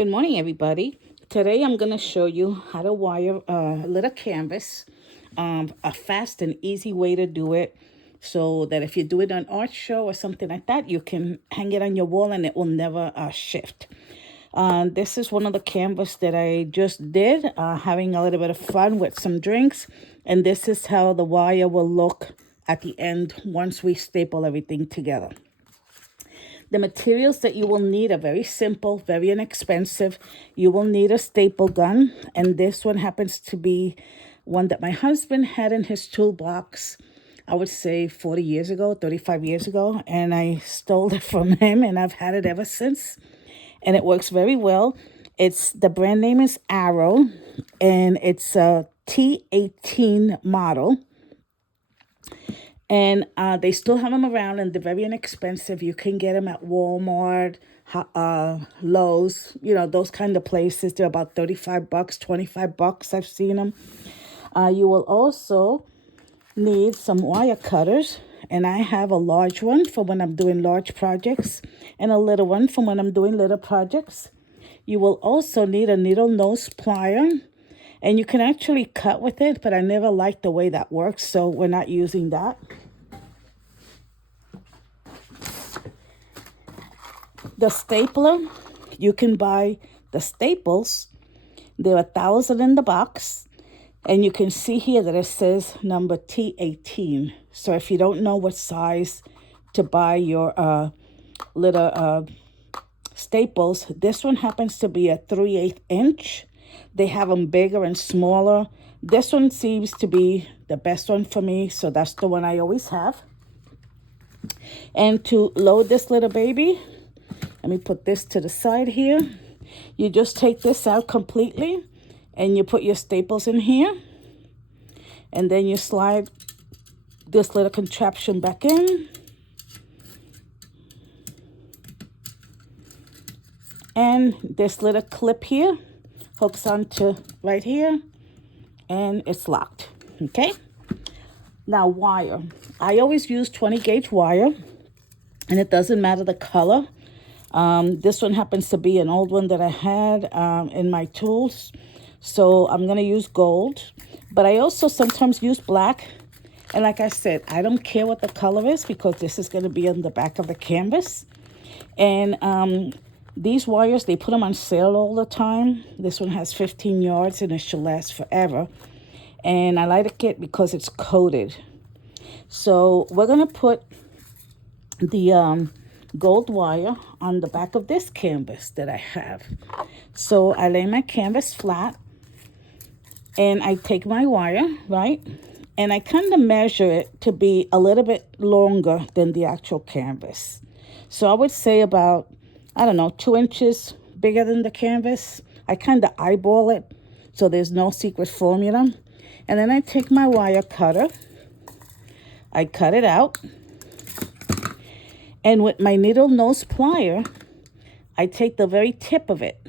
Good morning, everybody. Today I'm going to show you how to wire a little canvas, a fast and easy way to do it so that if you do it on art show or something like that, you can hang it on your wall and it will never shift. This is one of the canvas that I just did, having a little bit of fun with some drinks. And this is how the wire will look at the end once we staple everything together. The materials that you will need are very simple, very inexpensive. You will need a staple gun, and this one happens to be one that my husband had in his toolbox, I would say 40 years ago, 35 years ago, and I stole it from him, and I've had it ever since, and it works very well. The brand name is Arrow, and it's a T18 model. And they still have them around, and they're very inexpensive. You can get them at Walmart, Lowe's, those kind of places. They're about $35, $25. I've seen them. You will also need some wire cutters, and I have a large one for when I'm doing large projects and a little one for when I'm doing little projects. You will also need a needle nose plier, and you can actually cut with it, but I never liked the way that works, so we're not using that. The stapler, you can buy the staples. There are 1,000 in the box, and you can see here that it says number T18. So if you don't know what size to buy your little staples, this one happens to be a 3/8 inch. They have them bigger and smaller. This one seems to be the best one for me, so that's the one I always have. And to load this little baby, let me put this to the side here. You just take this out completely, and you put your staples in here, and then you slide this little contraption back in. And this little clip here hooks onto right here, and it's locked, okay? Now, wire. I always use 20 gauge wire, and it doesn't matter the color. This one happens to be an old one that I had in my tools, so I'm going to use gold. But I also sometimes use black, and like I said, I don't care what the color is because this is going to be on the back of the canvas. And these wires, they put them on sale all the time. This one has 15 yards, and it should last forever. And I like it because it's coated. So we're going to put the gold wire on the back of this canvas that I have. So I lay my canvas flat, and I take my wire, right? And I kind of measure it to be a little bit longer than the actual canvas. So I would say about, 2 inches bigger than the canvas. I kind of eyeball it, so there's no secret formula. And then I take my wire cutter, I cut it out, and with my needle nose plier, I take the very tip of it,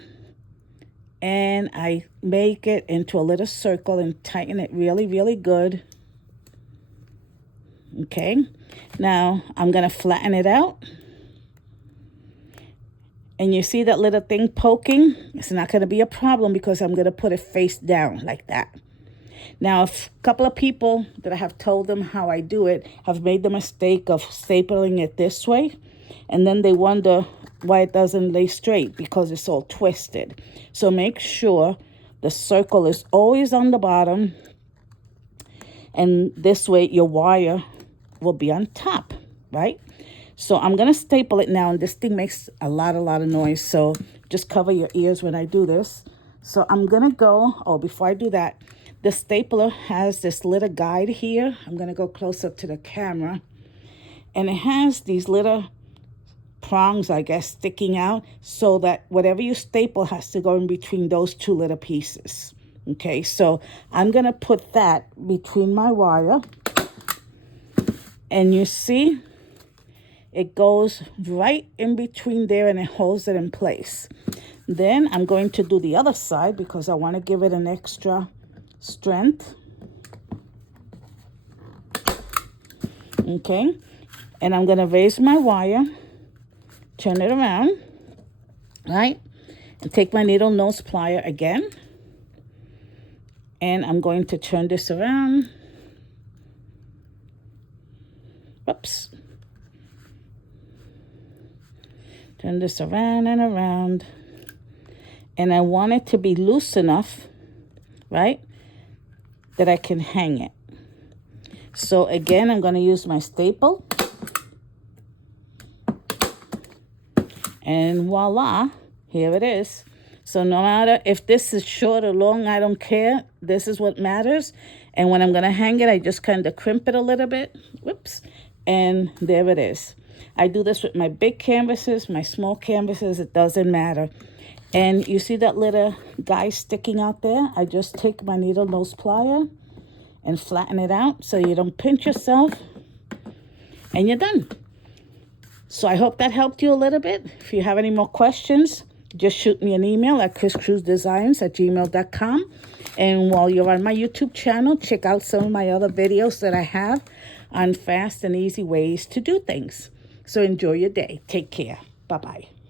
and I make it into a little circle and tighten it really, really good. Okay, now I'm going to flatten it out. And you see that little thing poking? It's not going to be a problem because I'm going to put it face down like that. Now, a couple of people that I have told them how I do it have made the mistake of stapling it this way, and then they wonder why it doesn't lay straight because it's all twisted. So make sure the circle is always on the bottom, and this way your wire will be on top, right? So I'm going to staple it now, and this thing makes a lot of noise, so just cover your ears when I do this. So I'm going to go, before I do that, the stapler has this little guide here. I'm going to go close up to the camera, and it has these little prongs, I guess, sticking out so that whatever you staple has to go in between those two little pieces. Okay, so I'm going to put that between my wire, and you see it goes right in between there, and it holds it in place. Then I'm going to do the other side because I want to give it an extra strength. Okay, and I'm going to raise my wire, turn it around, right? Take my needle nose plier again, and I'm going to turn this around. Oops. Turn this around and around. And I want it to be loose enough, right, that I can hang it. So again, I'm going to use my staple. And voila, here it is. So no matter if this is short or long, I don't care. This is what matters. And when I'm going to hang it, I just kind of crimp it a little bit. Whoops. And there it is. I do this with my big canvases, my small canvases. It doesn't matter. And you see that little guy sticking out there? I just take my needle nose plier and flatten it out so you don't pinch yourself. And you're done. So I hope that helped you a little bit. If you have any more questions, just shoot me an email at chriscruzdesigns@gmail.com. And while you're on my YouTube channel, check out some of my other videos that I have on fast and easy ways to do things. So enjoy your day. Take care. Bye-bye.